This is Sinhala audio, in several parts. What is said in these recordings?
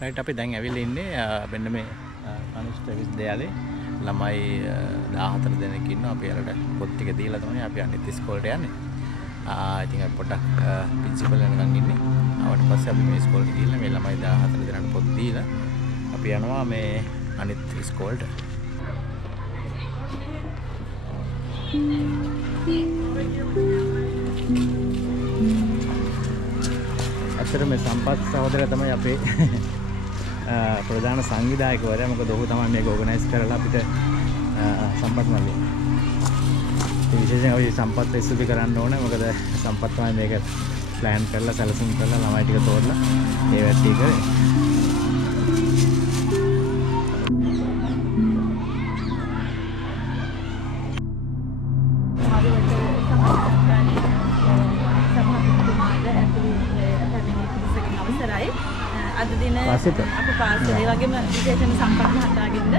රයිට් අපි දැන් ඇවිල්ලා ඉන්නේ මෙන්න මේ කනිෂ්ඨ විද්‍යාලේ ළමයි 14 දෙනෙක් ඉන්නවා. අපි යාලට පොත් ටික දීලා තමයි අපි අනිත් ඉස්කෝලේට යන්නේ. ඉතින් අපි පොඩ්ඩක් ප්‍රින්සිපල් එනකන් ඉන්නේ. ආවට පස්සේ අපි මේ ඉස්කෝලේට ගිහිල්ලා මේ ළමයි 14 දෙනාට පොත් දීලා අපි යනවා මේ අනිත් ඉස්කෝලේට. අතර මේ සම්පත් සහෝදරයා තමයි අපේ ප්‍රධාන සංවිධායකවරයා. මොකද ඔහු තමයි මේක ඕගනයිස් කරලා අපිට සම්පත් මල්ලි. විශේෂයෙන් ඔය සම්පත් ස්තුති කරන්න ඕනේ. මොකද සම්පත් තමයි මේක ප්ලෑන් කරලා සැලසුම් කරලා ළමයි ටික තෝරලා ඒ වැඩේ කරේ. අද දින අපි පාසල ඒ වගේම විශේෂණ සම්පත් මහතාගෙන්ද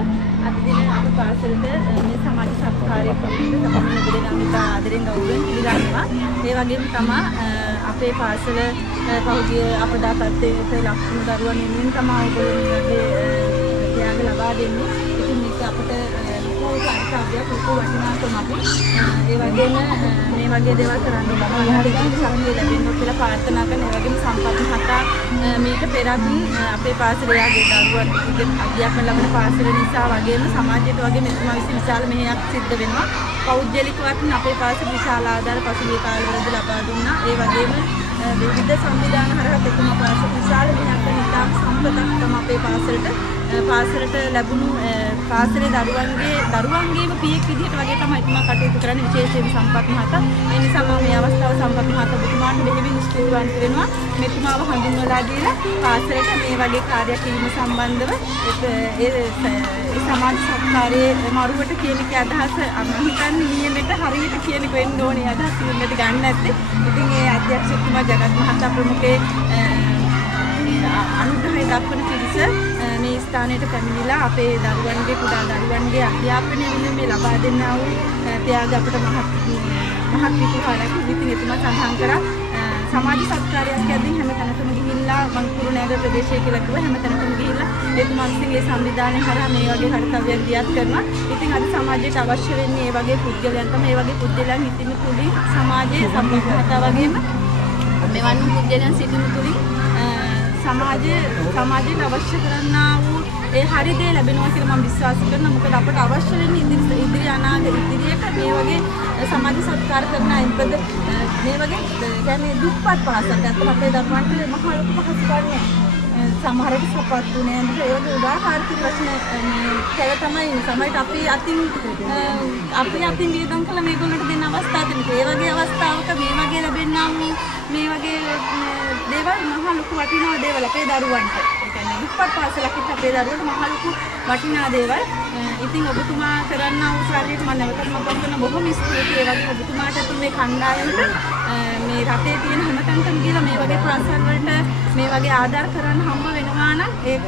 අද දින අපි පාසලට මේ සමාජ සත්කාරයක් විදිහට තමයි දෙදෙනාම ආදරෙන් ගෞරවයෙන් පිළිගන්නවා. ඒ වගේම තමයි අපේ පාසල පහුගිය අපදාපත්තේට ලක්ෂණ දරුවන් වෙනුවෙන් තමයි ඔයගොල්ලෝ ත්‍යාග ලබා දෙන්නේ. ඉතින් මේක අපිට ලොකු කාර්යයක් ලොකු වටිනාකමක්. ඒ වගේම මේ වගේ දේවල් කරන්න බලන්න ශක්තිය ලැබෙන්න කියලා ප්‍රාර්ථනා කරන. ඒ වගේම සම්පත් මහතා මේක පෙරත් අපේ පාසලේ යාගේ දරුවන් අධ්‍යාපන ලබන පාසල නිසා වගේම සමාජයට වගේ මෙතුමා විසින් විශාල මෙහෙයක් සිද්ධ වෙනවා. පෞද්ගලිකවත් අපේ පාසල විශාල ආධාර පසුගිය කාලවලදී ලබා දුන්නා. ඒ වගේම විවිධ සංවිධාන හරහා මෙතුමා පාසල විශාල මෙහෙයක් නිතාම සම්පතක් තමයි අපේ පාසලට ලැබුණු පාසලේ දරුවන්ගේම පියෙක් විදිහට වගේ තමයි එතුමා කටයුතු කරන්නේ. විශේෂයෙන් සම්පත් මහතා. ඒ නිසා මම මේ අවස්ථාව සම්පත් මහතා ඔබතුමාට දෙහිවින් ස්තුතිවන්ත වෙනවා. මෙතුමාව හඳුන්වලා දීලා පාසලට මේ වගේ කාර්යයක් කිරීම සම්බන්ධව ඒ සමාජ සත්කාරයේ මරුවට කියන එක අදහස මම හිතන්නේ නියමෙට හරියට කියන එක වෙන්න ඕනේ අදහස් නියමෙට ගන්න නැත්තේ. ඉතින් ඒ අධ්‍යක්ෂකතුමා ජගත් මහතා ප්‍රමුඛේ අනුග්‍රහය දක්වන පිරිස මේ ස්ථානයට පැමිණිලා අපේ දරුවන්ගේ කුඩා දරුවන්ගේ අධ්‍යාපනය වෙනුවෙන් මේ ලබා දෙන්නා වූ ත්‍යාග අපට මහත් විකුණාවක්. ඉතින් එතුමා සඳහන් කරා සමාජ සත්කාරයක් යද්දී හැම තැනකම ගිහිල්ලා මං කුරුණෑගල ප්‍රදේශයේ කියලා කිව්වා. හැම තැනකම ගිහිල්ලා එතුමා විසින්ගේ සංවිධානය හරහා මේ වගේ කාර්යයක් දියත් කරනවා. ඉතින් අද සමාජයට අවශ්‍ය වෙන්නේ මේ වගේ පුද්ගලයන් තමයි. මේ වගේ පුද්ගලයන් හිතින් තුලින් සමාජයේ සම්පූර්ණතාව වගේම මෙවන් පුද්ගලයන් සිටින තුලින් සමාජයට අවශ්‍ය කරන්නා වූ ඒ හරි දේ ලැබෙනවා කියලා මම විශ්වාස කරනවා. මොකද අපට අවශ්‍ය වෙන්නේ ඉදිරි ඉදිරියට මේ වගේ සමාජ සත්කාර කරන අයකද මේ වගේ කියන්නේ දුප්පත් පාසලට අතට අපේ දරුවන්ට මහ ලොකු පහසුකම් නෑ. සමහරට සපත්තු නෑ. ඒ වගේ උදාහරණ වශයෙන් කියලා තමයි සමහරට අපි අතින් වියදම් කළ මේගොල්ලන්ට දෙන්න අවස්ථාවක් තියෙනවා. ඒ වගේ අවස්ථාවක මේ වගේ ලැබෙනා වූ මේ වගේ දේවල් මහ ලොකු වටිනා දේවල් අපේ දරුවන්ට. ඒ කියන්නේ දුප්පත් පාසලක අපේ දරුවන්ට මහ ලොකු වටිනා දේවල්. ඉතින් ඔබතුමා කරන්නා වූ කාර්යයට මම නැවතත් මතක් කරන බොහොම ස්තුතියි. ඒ වගේ ඔබතුමාට අතුල් මේ කණ්ඩායමට මේ රටේ තියෙන හැමතැනටම ගිහලා මේ වගේ පාසල් වලට මේ වගේ ආධාර කරන්න හම්බ වෙනවා නම් ඒක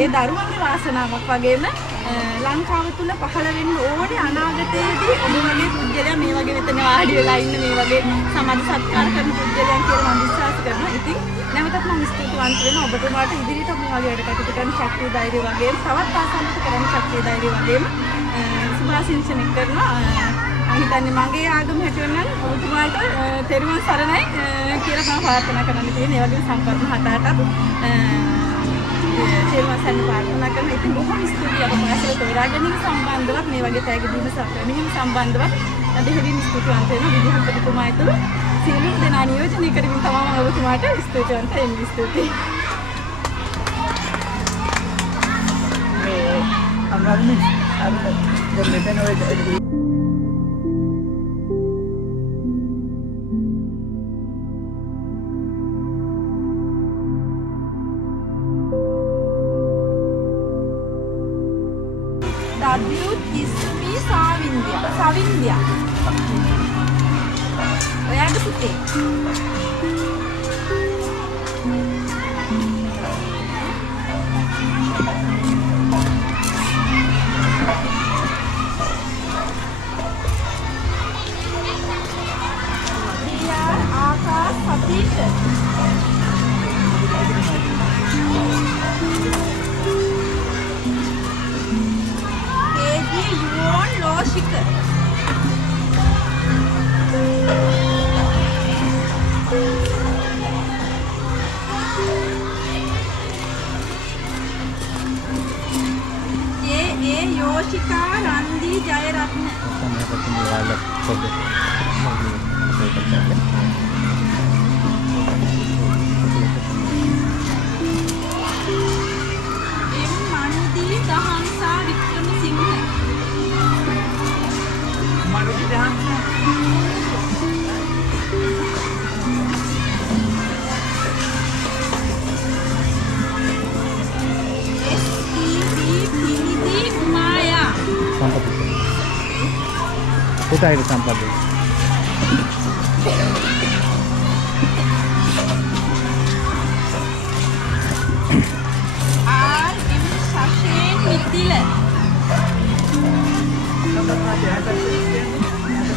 ඒ දරුවන්ගේ වාසනාවක් වගේම ලංකාව තුල පහළ වෙන්න ඕනේ අනාගතයේදී ඔබ වගේ පුද්ගලයා මේ වගේ මෙතන වාඩි වෙලා ඉන්න මේ වගේ සමාජ සත්කාර කරන පුද්ගලයන් කියලා මම විශ්වාස කරනවා. ඉතින් නැවතත් මම ස්තුතිවන්ත වෙනවා ඔබතුමාට ඉදිරියට මේ වගේ වැඩ කටයුතු කරන ශක්තිය ධෛර්යය වගේම තවත් ආසන්නට කරන ශක්තිය ධෛර්යය වගේම සුභාශිංසනය කරනවා. මම හිතන්නේ මගේ ආගම හැටියට නම් ඔබතුමාට තෙරුවන් සරණයි කියලා මම ප්‍රාර්ථනා කරන්න තියෙනවා. ඒ වගේම සම්පත් මහතාටත් තෙරුවන් සරණ ප්‍රාර්ථනා කරනවා. ඉතින් බොහොම ස්තුතියි අපේ පාසල තෝරා ගැනීම සම්බන්ධවත් මේ වගේ තෑගි දීම සම්බන්ධවත් දෙහිවින් ස්තුතිවන්ත වෙනවා. විද්‍යාපතිතුමා ඇතුළු සියලුම දෙනා නියෝජනය කරමින් තමයි මම ඔබතුමාට ස්තුතිවන්ත වෙන්නේ. ස්තුතියි. මේ අම්රන්නේ අර දැන් මෙතන ඔය W Savindia. ඔයාගේ පුතේ. Satish. KG Yuan Loshika. JA Yoshika Randi Jayaratna. Manudi Dahansa Vikramasinghe. Manudi Dahansa. Putaira Sampadu. RM Sashen Mithila. Sashen Mithila.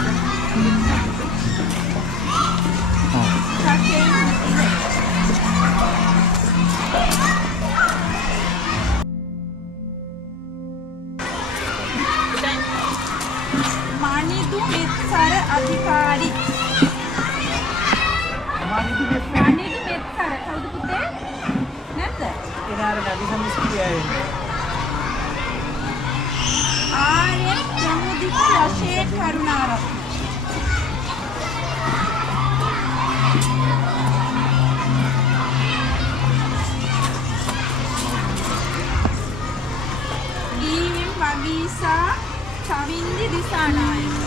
Manidu Metsara Adhikari. Manidu Metsara. Kawuda putte? නැද්ද? එනාර නදි සමිස්තියයි. RM Pramudika Yashen Karunaratna. DM Vagisa Chavindi Disanayaka.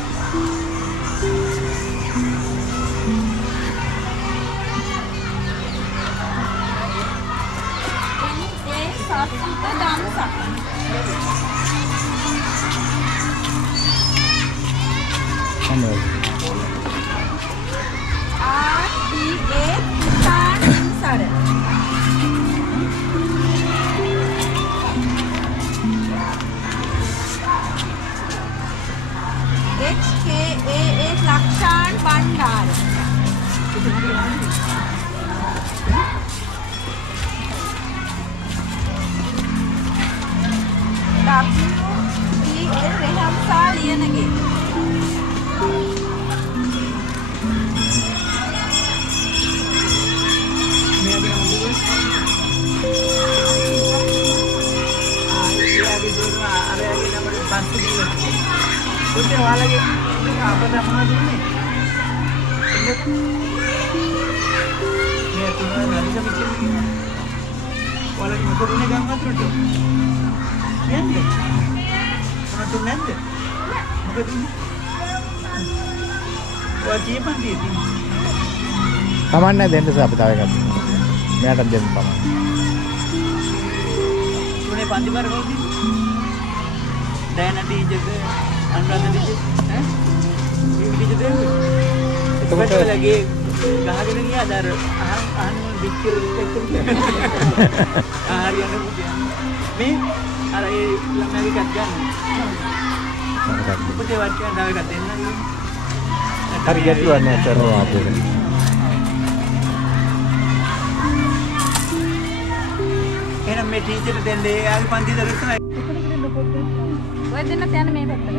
NA Satsita Damsa. RDA Tutan Insara. HKAA Lakshan Bandar. WEL Rehamsa Liyanage. උන්ට ඔයාලගේ අපද මොනවද දුන්නේ? මේ තුන නදික පිටින් ඔයාලගේ මොකද දුන්නේ ගම් වතුරට? කියන්නේ? මොනවද දුන්නේ නැද්ද? මොකද දුන්නේ? ඔයා කීපන් තියෙන්නේ? කමන්නේ දෙන්න අපි තව එකක්. මෙයාට දෙන්න තමයි. තුනේ පන්ති බර කවුද? දයන ටීචර්ද අනුරාධ ටීචර් ඈ මේ ටීචර් දෙන්නේ එතකොට ලගේ ගහගෙන ගියාද අර අහන්න වික්කර එක්ක ආරියන්න මේ අර ඒ ළමයාගේ කත් ගන්න පුතේ වාක්‍යය තව එකක් දෙන්න හරි ගැටුවක් නෑ කරනවා අපේ එහෙනම් මේ ටීචර් දෙන්නේ එයාගේ පන්ති දරුවෝ තමයි ඔය දෙන්න යන මේ පැත්තට.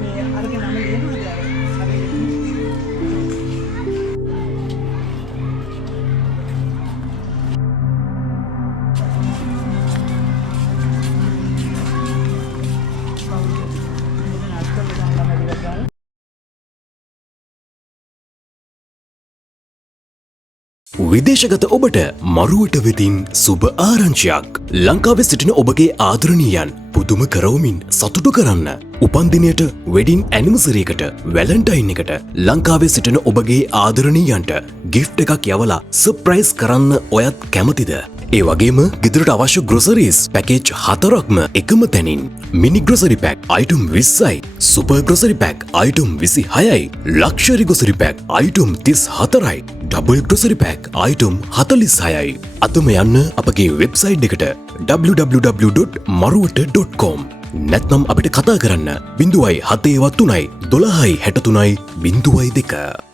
මේ අරගෙන නම් එනවද අර විදේශගත ඔබට මරුවට වෙතින් සුබ ආරංචියක් ලංකාවේ සිටින ඔබගේ ආදරණීයන් පුදුම කරවමින් සතුටු කරන්න උපන්දිනයට වෙඩින් ඇනිවර්සරියකට වැලන්ටයින් එකට ලංකාවේ සිටින ඔබගේ ආදරණීයන්ට ගිෆ්ට් එකක් යවලා සර්ප්‍රයිස් කරන්න ඔයත් කැමතිද? ඒ වගේම ගෙදරට අවශ්‍ය ග්‍රොසරීස් පැකේජ් 4ක්ම එකම තැනින් මිනි ග්‍රොසරි පැක් අයිටම් 20යි සුපර් ග්‍රොසරි පැක් අයිටම් 26යි ලක්ෂරි ග්‍රොසරි පැක් අයිටම් 34යි ඩබල් ග්‍රොසරි පැක් අයිටම් 46යි අදම යන්න අපගේ වෙබ්සයිට් එකට www.maruwata.com නැත්නම් අපිට කතා කරන්න 073 12යි 63යි 02.